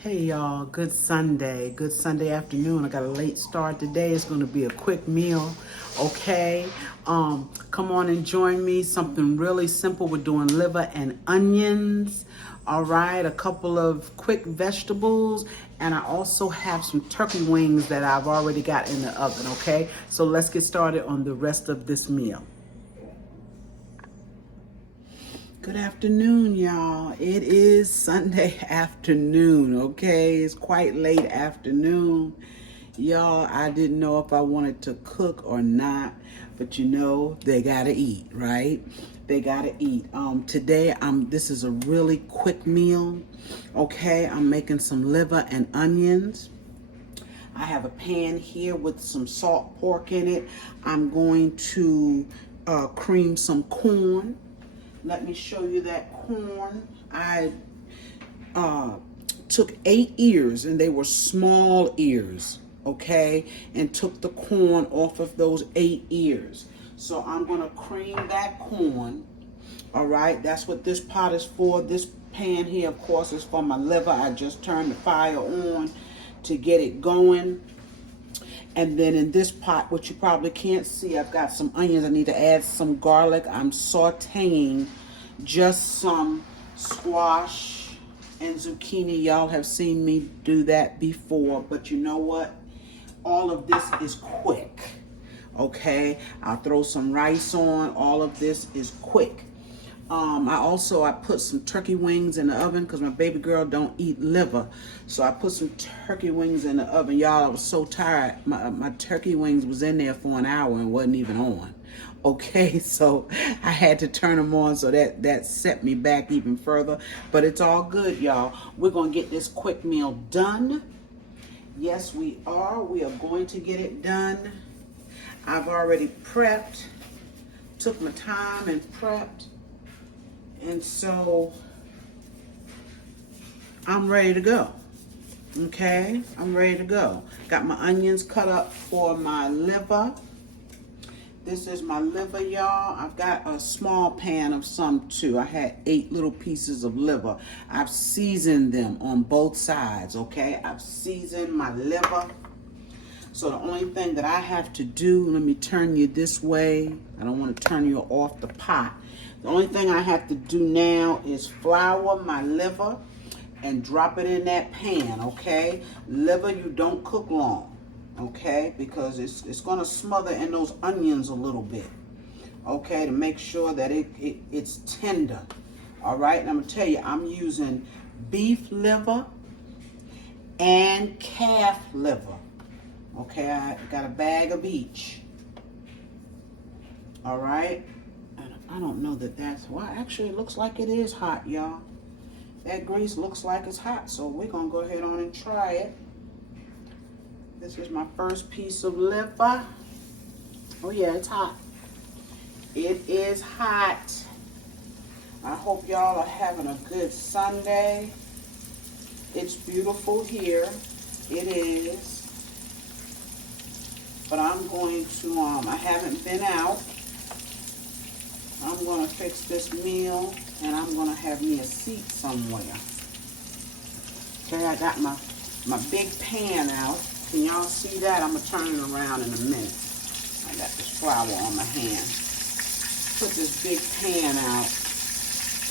Hey y'all, good Sunday. Good Sunday afternoon. I got a late start today. It's going to be a quick meal, okay? Come on and join me. Something really simple. We're doing liver and onions. All right, a couple of quick vegetables, and I also have some turkey wings that I've already got in the oven, okay? So let's get started on the rest of this meal. Good afternoon, y'all. It is Sunday afternoon, okay? It's quite late afternoon. Y'all, I didn't know if I wanted to cook or not, but you know, they gotta eat, right? They gotta eat. Today, this is a really quick meal, okay? I'm making some liver and onions. I have a pan here with some salt pork in it. I'm going to cream some corn. Let me show you that corn. I took 8 ears, and they were small ears, okay? And took the corn off of those 8 ears. So I'm gonna cream that corn, all right? That's what this pot is for. This pan here, of course, is for my liver. I just turned the fire on to get it going. And then in this pot, which you probably can't see, I've got some onions. I need to add some garlic. I'm sauteing just some squash and zucchini. Y'all have seen me do that before, but you know what? All of this is quick, okay? I'll throw some rice on. All of this is quick. I put some turkey wings in the oven because my baby girl don't eat liver. So I put some turkey wings in the oven. Y'all, I was so tired. My turkey wings was in there for an hour and wasn't even on. Okay, so I had to turn them on, so that set me back even further. But it's all good, y'all. We're going to get this quick meal done. Yes, we are. We are going to get it done. I've already prepped. Took my time and prepped. And so I'm ready to go. Okay, I'm ready to go. Got my onions cut up for my liver. This is my liver, y'all. I've got a small pan of some too. I had 8 little pieces of liver. I've seasoned them on both sides, okay? I've seasoned my liver. So the only thing that I have to do, let me turn you this way. I don't want to turn you off the pot. The only thing I have to do now is flour my liver and drop it in that pan, okay? Liver, you don't cook long, okay? Because it's going to smother in those onions a little bit, okay? To make sure that it's tender, all right? And I'm going to tell you, I'm using beef liver and calf liver, okay? I got a bag of each, all right? I don't know that's why. Actually, it looks like it is hot, y'all. That grease looks like it's hot, so we're gonna go ahead on and try it. This is my first piece of liver. Oh yeah, it's hot. It is hot. I hope y'all are having a good Sunday. It's beautiful here. It is. But I'm going to, I haven't been out. I'm going to fix this meal, and I'm going to have me a seat somewhere. Okay, I got my big pan out. Can y'all see that? I'm going to turn it around in a minute. I got this flour on my hand. Put this big pan out.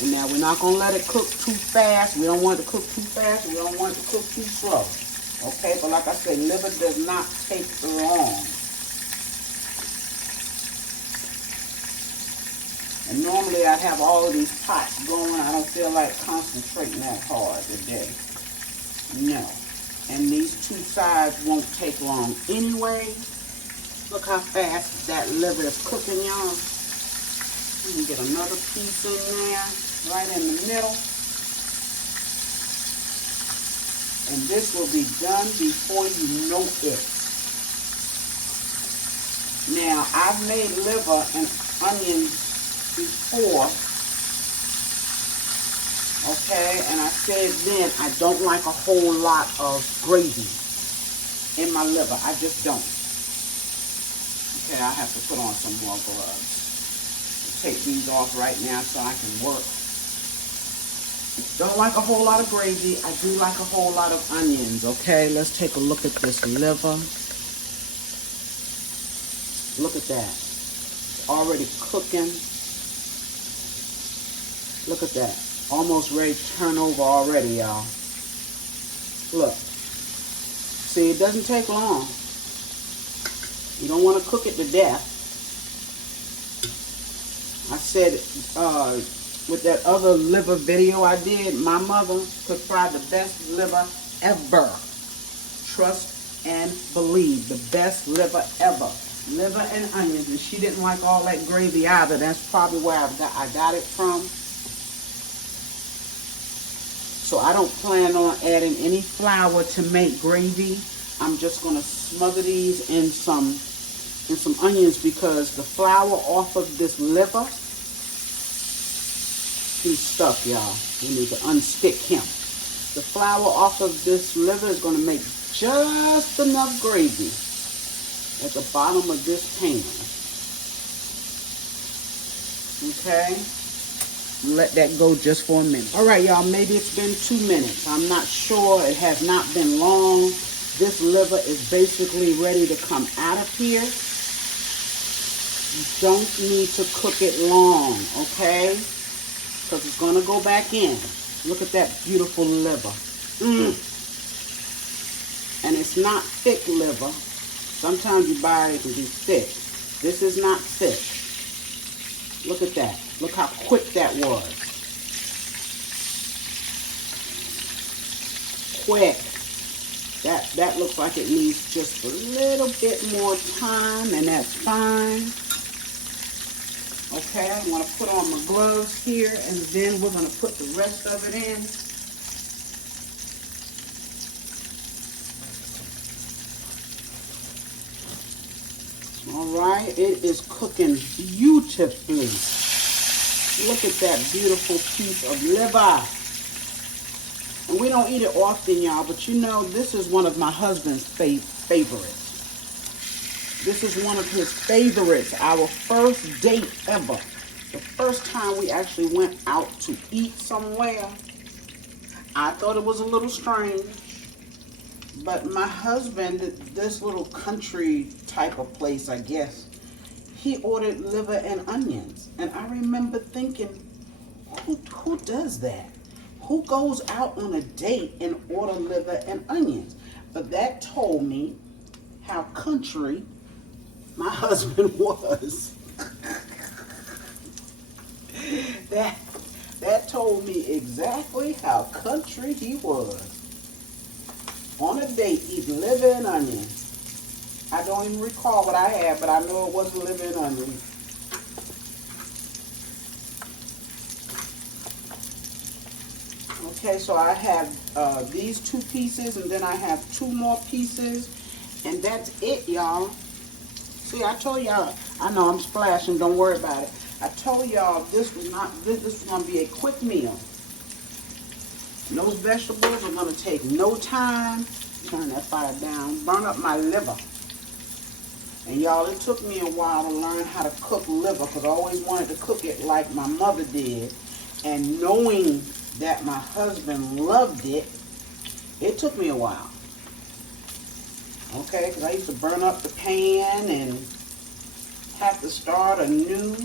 And now we're not going to let it cook too fast. We don't want it to cook too fast. We don't want it to cook too slow. Okay, but like I said, liver does not take long. And normally I'd have all of these pots going. I don't feel like concentrating that hard today. No. And these 2 sides won't take long anyway. Look how fast that liver is cooking, y'all. You can get another piece in there, right in the middle. And this will be done before you know it. Now, I've made liver and onions before, okay, and I said then I don't like a whole lot of gravy in my liver. I just don't. Okay, I have to put on some more gloves. Take these off right now so I can work. Don't like a whole lot of gravy. I do like a whole lot of onions, okay? Let's take a look at this liver. Look at that. It's already cooking. Look at that. Almost ready to turn over already, y'all. Look. See, it doesn't take long. You don't want to cook it to death. I said, with that other liver video I did, my mother could fry the best liver ever. Trust and believe, the best liver ever. Liver and onions, and she didn't like all that gravy either. That's probably where I got it from. So I don't plan on adding any flour to make gravy. I'm just gonna smother these in some onions because the flour off of this liver, he's stuck, y'all. We need to unstick him. The flour off of this liver is gonna make just enough gravy at the bottom of this pan. Okay? Let that go just for a minute. All right, y'all, maybe it's been 2 minutes. I'm not sure. It has not been long. This liver is basically ready to come out of here. You don't need to cook it long, okay? Because it's going to go back in. Look at that beautiful liver. And it's not thick liver. Sometimes you buy it, it can be thick. This is not thick. Look at that. Look how quick that was. Quick. That looks like it needs just a little bit more time, and that's fine. Okay, I'm going to put on my gloves here, and then we're going to put the rest of it in. All right, it is cooking beautifully. Look at that beautiful piece of liver. And we don't eat it often, y'all, but you know, this is one of my husband's favorites. This is one of his favorites, our first date ever. The first time we actually went out to eat somewhere, I thought it was a little strange. But my husband, this little country type of place, I guess, he ordered liver and onions. And I remember thinking, who does that? Who goes out on a date and order liver and onions? But that told me how country my husband was. That told me exactly how country he was. On a date, eating liver and onions. I don't even recall what I had, but I know it wasn't liver and onions. Okay, so I have these 2 pieces, and then I have 2 more pieces, and that's it, y'all. See, I told y'all, I know I'm splashing, don't worry about it. I told y'all this was going to be a quick meal. And those vegetables are going to take no time. Turn that fire down. Burn up my liver. And y'all, it took me a while to learn how to cook liver because I always wanted to cook it like my mother did. And knowing that my husband loved it, it took me a while. Okay, because I used to burn up the pan and have to start anew.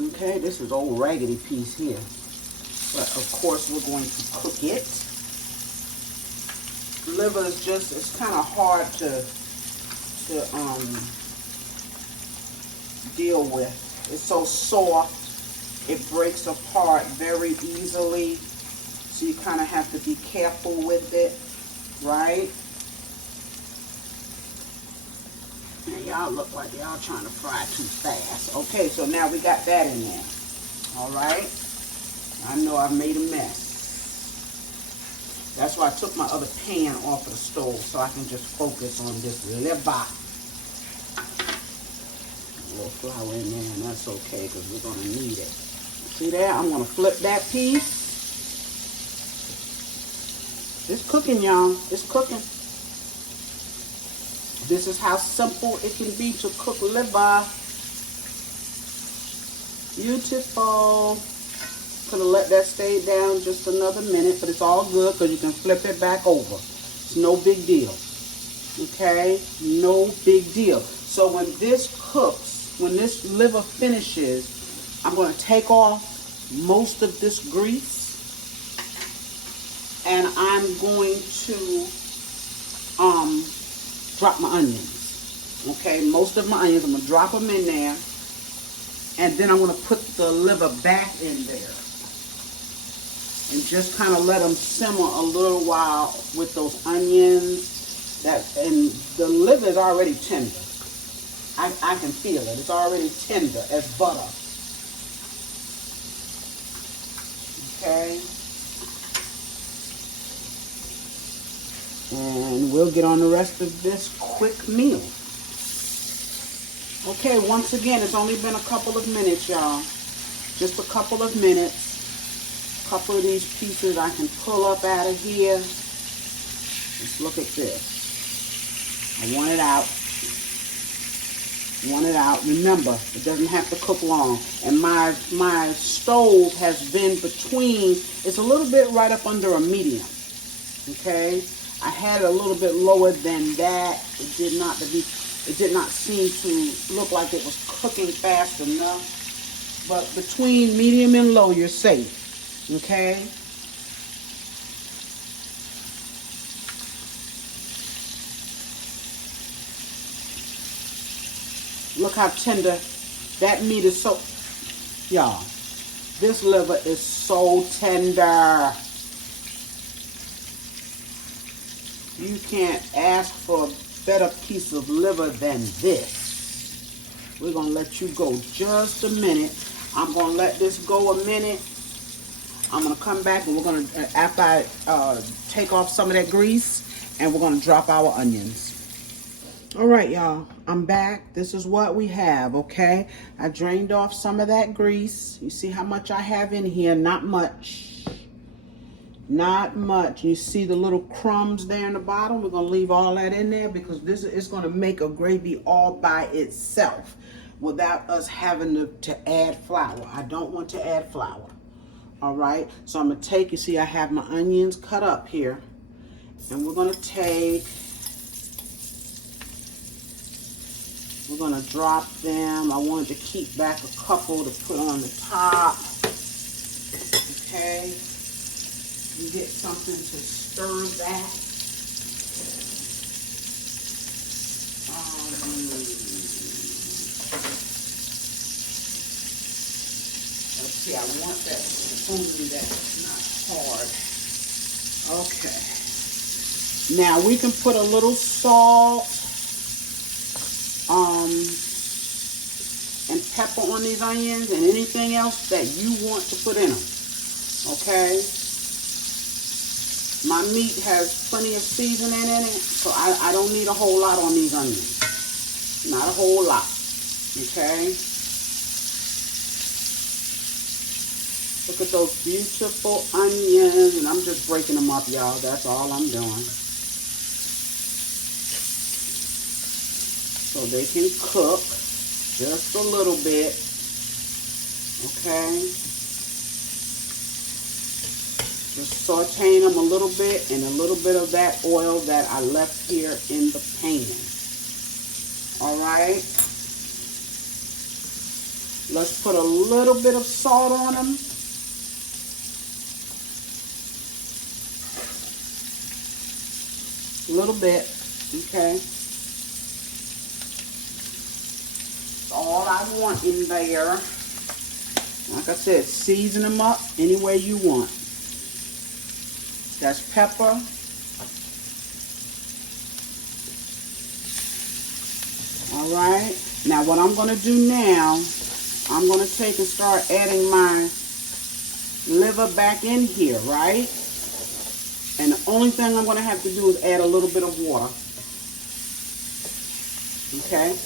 Okay, this is old raggedy piece here. But of course we're going to cook it. Liver is just, it's kind of hard to deal with. It's so soft, it breaks apart very easily. So you kind of have to be careful with it, right? And y'all look like y'all trying to fry too fast. Okay, so now we got that in there. All right. I know I've made a mess. That's why I took my other pan off of the stove so I can just focus on this liver. A little flour in there, and that's okay because we're going to need it. See there? I'm going to flip that piece. It's cooking, y'all. It's cooking. This is how simple it can be to cook liver. Beautiful. Gonna let that stay down just another minute, but it's all good because you can flip it back over. It's no big deal. Okay? No big deal. So when this cooks, when this liver finishes, I'm going to take off most of this grease, and I'm going to drop my onions. Okay, most of my onions, I'm going to drop them in there, and then I'm going to put the liver back in there and just kind of let them simmer a little while with those onions. And the liver is already tender. I can feel it. It's already tender as butter. Okay. And we'll get on the rest of this quick meal. Okay, once again, it's only been a couple of minutes, y'all. Just a couple of minutes. A couple of these pieces I can pull up out of here. Let's look at this. I want it out. Want it out. Remember, it doesn't have to cook long. And my stove has been between, it's a little bit right up under a medium. Okay? I had it a little bit lower than that. It did not seem to look like it was cooking fast enough. But between medium and low, you're safe. Okay? Look how tender that meat is. So, y'all, this liver is so tender. You can't ask for a better piece of liver than this. We're going to let you go just a minute. I'm going to let this go a minute. I'm going to come back and we're going to, after I take off some of that grease, and we're going to drop our onions. All right, y'all, I'm back. This is what we have, okay? I drained off some of that grease. You see how much I have in here? Not much. Not much. You see the little crumbs there in the bottom? We're going to leave all that in there because this is going to make a gravy all by itself without us having to add flour. I don't want to add flour. All right? So I'm going to take, you see I have my onions cut up here. And we're going to take... We're going to drop them. I wanted to keep back a couple to put on the top. Okay. You get something to stir that. Let's see, I want that spoon that's not hard. Okay. Now we can put a little salt and pepper on these onions and anything else that you want to put in them. Okay? My meat has plenty of seasoning in it, so I don't need a whole lot on these onions. Not a whole lot. Okay? Look at those beautiful onions, and I'm just breaking them up, y'all. That's all I'm doing. So they can cook just a little bit. Okay? Just sauteing them a little bit and a little bit of that oil that I left here in the pan. Alright? Let's put a little bit of salt on them. A little bit. Okay? All I want in there. Like I said, season them up any way you want. That's pepper. All right. Now what I'm going to do now, I'm going to take and start adding my liver back in here, right? And the only thing I'm going to have to do is add a little bit of water. Okay?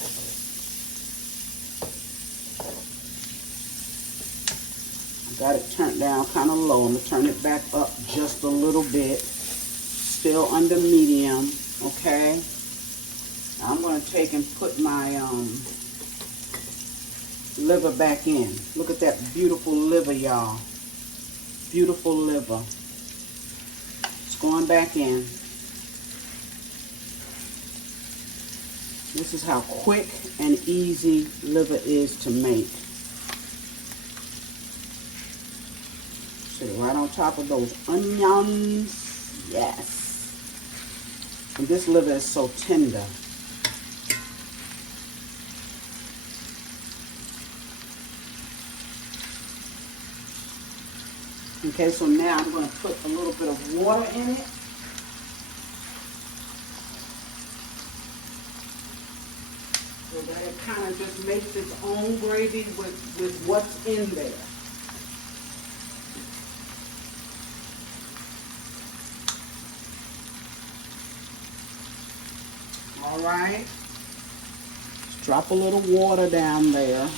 Got it turned down kind of low. I'm going to turn it back up just a little bit. Still under medium. Okay? I'm going to take and put my liver back in. Look at that beautiful liver, y'all. Beautiful liver. It's going back in. This is how quick and easy liver is to make. Sit it right on top of those onions. Yes. And this liver is so tender. Okay, so now I'm going to put a little bit of water in it. So that it kind of just makes its own gravy with what's in there. All right. Just drop a little water down there.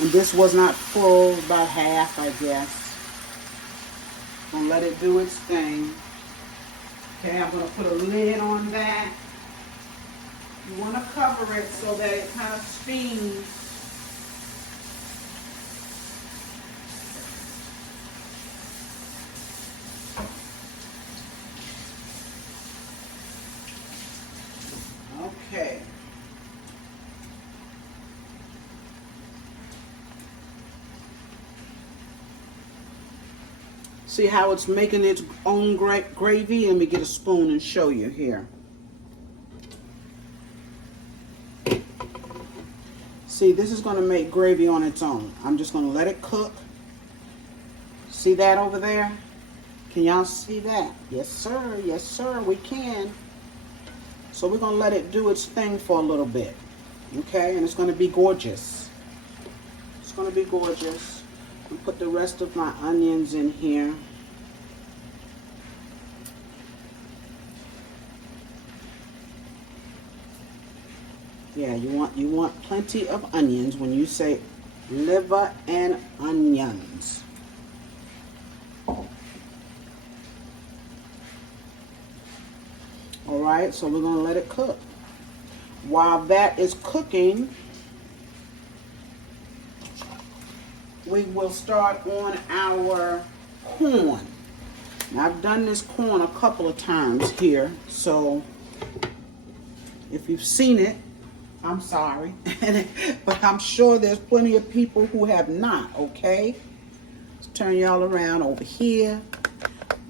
And this was not full, about half, I guess. Gonna let it do its thing. Okay, I'm gonna put a lid on that. You wanna cover it so that it kind of steams. Okay. See how it's making its own gravy? Let me get a spoon and show you here. See, this is going to make gravy on its own. I'm just going to let it cook. See that over there? Can y'all see that? Yes, sir. Yes, sir. We can. So we're going to let it do its thing for a little bit. Okay? And it's going to be gorgeous. It's going to be gorgeous. I'll put the rest of my onions in here. Yeah, you want plenty of onions when you say liver and onions. All right, so we're going to let it cook. While that is cooking, we will start on our corn. Now, I've done this corn a couple of times here, so if you've seen it, I'm sorry, but I'm sure there's plenty of people who have not, okay? Let's turn y'all around over here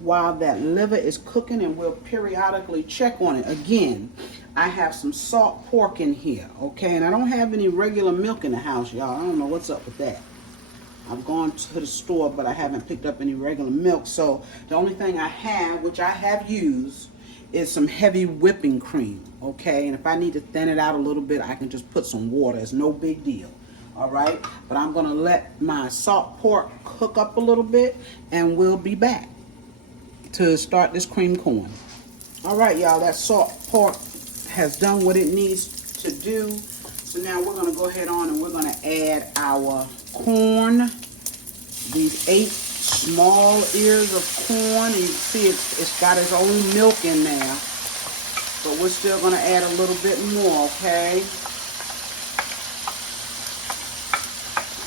while that liver is cooking, and we'll periodically check on it. Again, I have some salt pork in here, okay? And I don't have any regular milk in the house, y'all. I don't know what's up with that. I've gone to the store, but I haven't picked up any regular milk. So the only thing I have, which I have used, is some heavy whipping cream, okay? And if I need to thin it out a little bit, I can just put some water. It's no big deal, all right? But I'm going to let my salt pork cook up a little bit, and we'll be back to start this cream corn. All right, y'all, that salt pork has done what it needs to do. So now we're going to go ahead on and we're going to add our corn. These 8 small ears of corn. And you see it's got its own milk in there. But we're still going to add a little bit more, okay?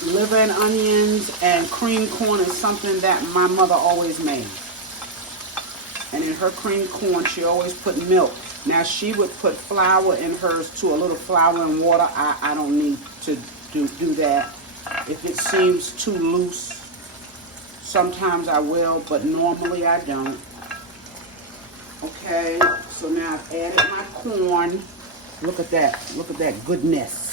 Liver and onions and cream corn is something that my mother always made. And in her cream corn, she always put milk. Now, she would put flour in hers too, a little flour and water. I don't need to do that. If it seems too loose, sometimes I will, but normally I don't. Okay, so now I've added my corn. Look at that. Look at that goodness.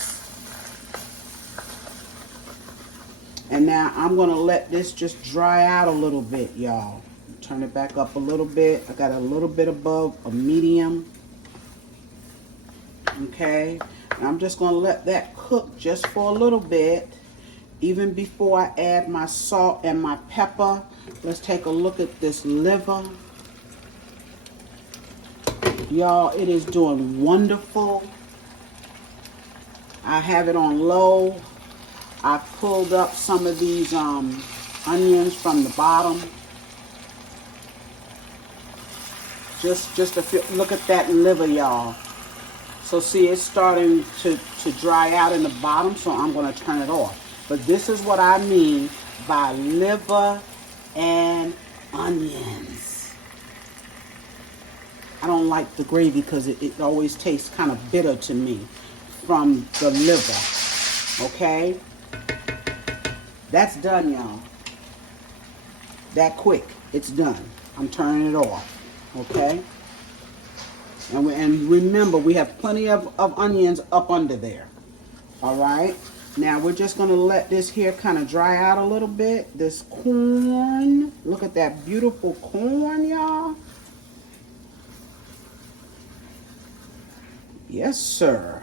And now I'm going to let this just dry out a little bit, y'all. Turn it back up a little bit. I got a little bit above a medium. Okay, and I'm just going to let that cook just for a little bit, even before I add my salt and my pepper. Let's take a look at this liver. Y'all, it is doing wonderful. I have it on low. I pulled up some of these onions from the bottom. Just a few. Look at that liver, y'all. So see, it's starting to dry out in the bottom, so I'm going to turn it off. But this is what I mean by liver and onions. I don't like the gravy because it always tastes kind of bitter to me from the liver. Okay? That's done, y'all. That quick. It's done. I'm turning it off. Okay? And remember, we have plenty of onions up under there. All right? Now, we're just going to let this here kind of dry out a little bit. This corn. Look at that beautiful corn, y'all. Yes, sir.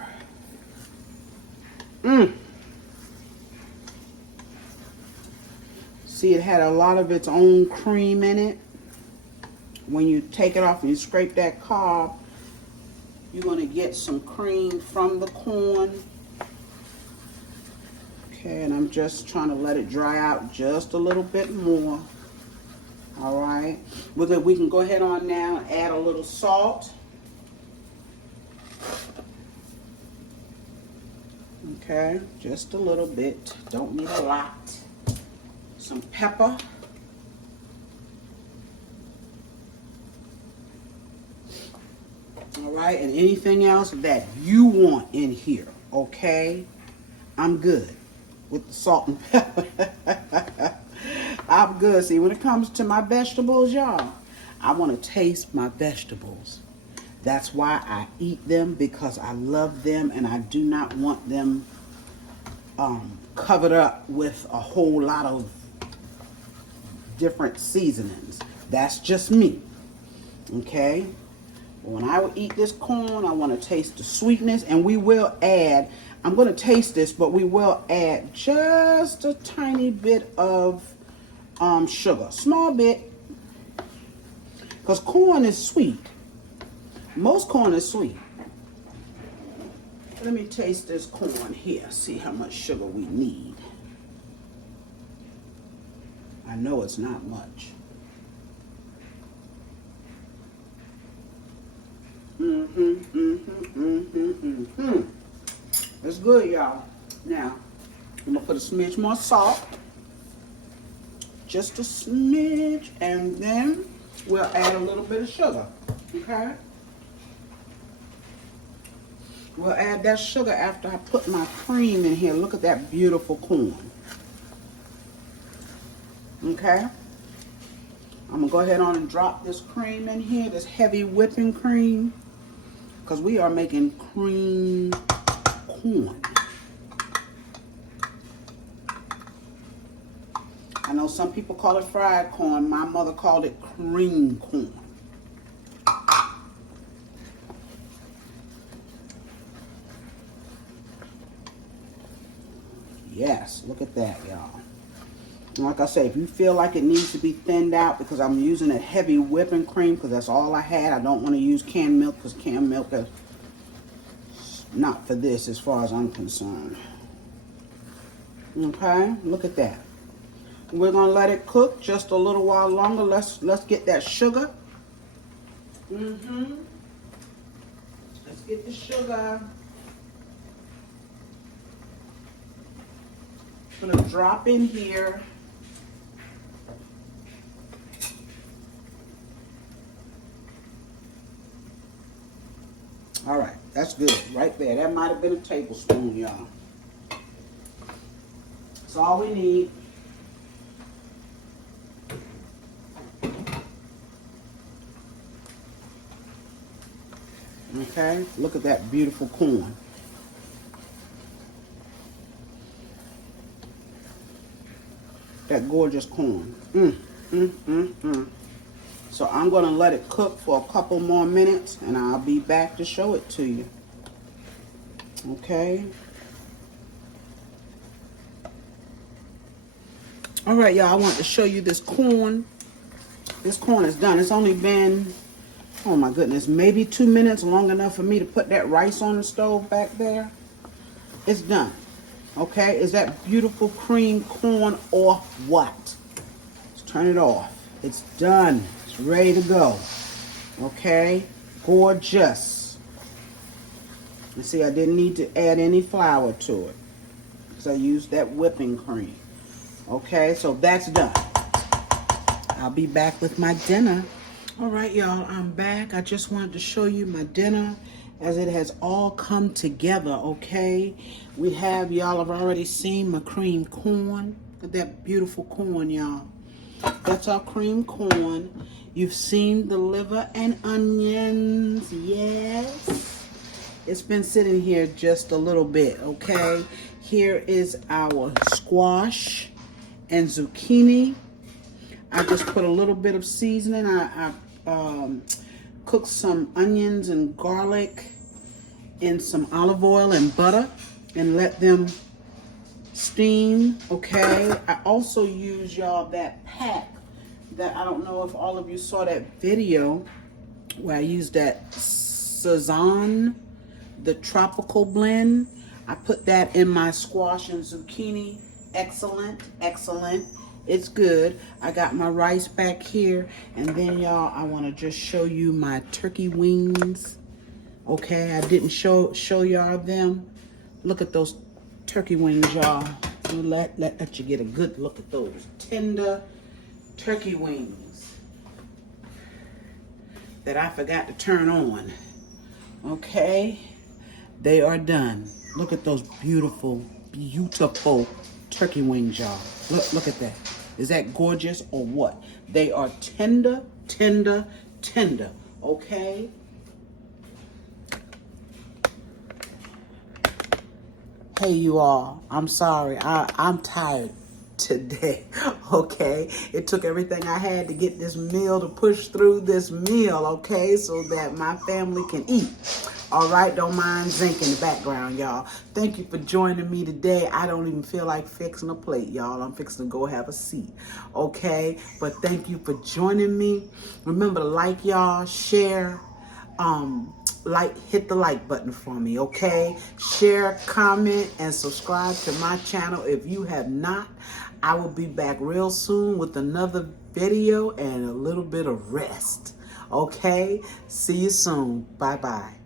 See, it had a lot of its own cream in it. When you take it off and you scrape that cob, you're going to get some cream from the corn. Okay, and I'm just trying to let it dry out just a little bit more. All right. We can go ahead on now and add a little salt. Okay, just a little bit. Don't need a lot. Some pepper. All right, and anything else that you want in here, okay? I'm good with the salt and pepper. I'm good. See, when it comes to my vegetables, y'all, I want to taste my vegetables. That's why I eat them, because I love them and I do not want them covered up with a whole lot of different seasonings. That's just me. Okay? When I eat this corn, I want to taste the sweetness, and we will add, I'm going to taste this, but we will add just a tiny bit of sugar. Small bit. Because corn is sweet. Most corn is sweet. Let me taste this corn here. See how much sugar we need. I know it's not much. That's good, y'all. Now, I'm gonna put a smidge more salt. Just a smidge, and then we'll add a little bit of sugar. Okay? We'll add that sugar after I put my cream in here. Look at that beautiful corn. Okay? I'm going to go ahead on and drop this cream in here, this heavy whipping cream, because we are making cream corn. I know some people call it fried corn. My mother called it cream corn. Yes, look at that, y'all. Like I say, if you feel like it needs to be thinned out, because I'm using a heavy whipping cream, because that's all I had. I don't want to use canned milk, because canned milk is not for this as far as I'm concerned. Okay, look at that. We're going to let it cook just a little while longer. Let's get that sugar. Let's get the sugar. I'm going to drop in here. All right, that's good right there. That might have been a tablespoon, y'all. That's all we need. Okay, look at that beautiful corn. That gorgeous corn. So I'm going to let it cook for a couple more minutes, and I'll be back to show it to you. Okay. All right, y'all, I want to show you this corn. This corn is done. It's only been, oh my goodness, maybe 2 minutes, long enough for me to put that rice on the stove back there. It's done. Okay, is that beautiful cream corn or what? Let's turn it off. It's done. It's ready to go. Okay, gorgeous. You see, I didn't need to add any flour to it because I used that whipping cream. Okay, so that's done. I'll be back with my dinner. All right, y'all, I'm back. I just wanted to show you my dinner as it has all come together, okay? We have, y'all have already seen my cream corn. Look at that beautiful corn, y'all. That's our cream corn. You've seen the liver and onions, yes. It's been sitting here just a little bit, okay? Here is our squash and zucchini. I just put a little bit of seasoning. I cooked some onions and garlic in some olive oil and butter and let them steam, okay? I also use, y'all, that pack that I don't know if all of you saw that video where I used that Sazon, the tropical blend. I put that in my squash and zucchini. Excellent, excellent. It's good. I got my rice back here. And then, y'all, I want to just show you my turkey wings. Okay, I didn't show y'all them. Look at those turkey wings, y'all. Let you get a good look at those tender turkey wings that I forgot to turn on. Okay, they are done. Look at those beautiful, beautiful turkey wings, y'all. Look at that. Is that gorgeous or what? They are tender, tender, tender. Okay. Hey, you all. I'm sorry. I'm tired today. Okay. It took everything I had to get this meal, to push through this meal. Okay, so that my family can eat. All right, don't mind Zinc in the background, y'all. Thank you for joining me today. I don't even feel like fixing a plate, y'all. I'm fixing to go have a seat, okay? But thank you for joining me. Remember to like, y'all, share, hit the like button for me, okay? Share, comment, and subscribe to my channel if you have not. I will be back real soon with another video and a little bit of rest, okay? See you soon. Bye-bye.